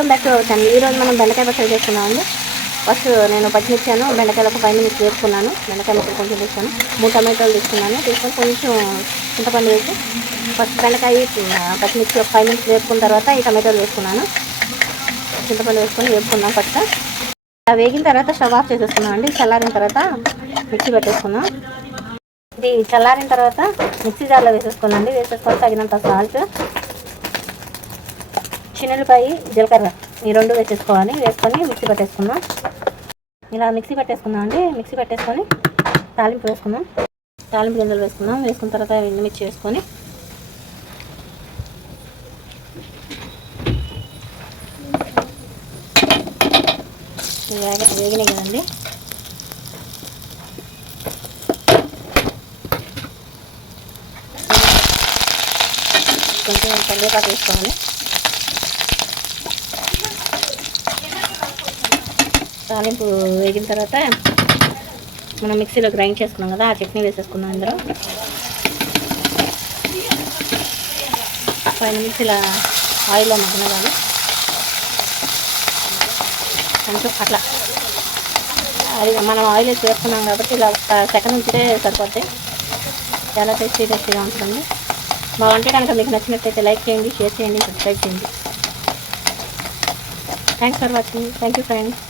Welcome back to our channel ఈరోజు మనం బెండకాయ పచ్చడి చేసుకున్నామండి ఫస్ట్ నేను పచ్చిమిర్చాను బెండకాయలు ఒక ఫైవ్ మినిట్స్ వేసుకున్నాను బెండకాయ ముక్కలు కొంచెం తీసుకున్నాను మూడు టమాటోలు తీసుకున్నాను. తీసుకొని కొంచెం చింతపండు వేసి ఫస్ట్ బెండకాయ పచ్చిమిర్చి ఒక ఫైవ్ మినిట్స్ వేసుకున్న తర్వాత ఈ టమాటోలు వేసుకున్నాను. చింతపండు వేసుకొని వేపుకున్నాం ఫస్ట్. ఆ వేగిన తర్వాత స్టవ్ ఆఫ్ చేసేసుకున్నాం అండి. చల్లారిన తర్వాత మిక్సీ పెట్టేసుకున్నాం. ఇది చల్లారిన తర్వాత మిక్సీ జార్లో వేసేసుకున్నాండి వేసేసుకొని తగినంత సాల్ట్ చిన్నెల్లిపాయి జీలకర్ర ఈ రెండు వేసేసుకోవాలి. వేసుకొని మిక్సీ పట్టేసుకుందాం. ఇలా మిక్సీ పట్టేసుకుందాం అండి. మిక్సీ పట్టేసుకొని తాలింపు వేసుకుందాం. తాలింపు గింజలు వేసుకుందాం. వేసుకున్న తర్వాత ఎండుమిర్చి వేసుకొని వేగ వేగినాయి కదండి. కొంచెం కరివేపాకు వేసుకోవాలి. తాలింపు వేగిన తర్వాత మనం మిక్సీలో గ్రైండ్ చేసుకున్నాం కదా ఆ చట్నీ వేసేసుకున్నాం ఇందులో. ఫైవ్ మినిట్స్ ఇలా ఆయిల్లో మగ్గనగాలి కొంచెం అట్లా. అది మనం ఆయిల్ వేసి వేసుకున్నాం కాబట్టి ఇలా ఒక సెకండ్ ఉంచితే సరిపోతాయి చాలా టేస్టీ టేస్టీగా ఉంటుంది మా వంట కనుక మీకు నచ్చినట్లయితే లైక్ చేయండి షేర్ చేయండి సబ్స్క్రైబ్ చేయండి. Thanks for watching thank you friends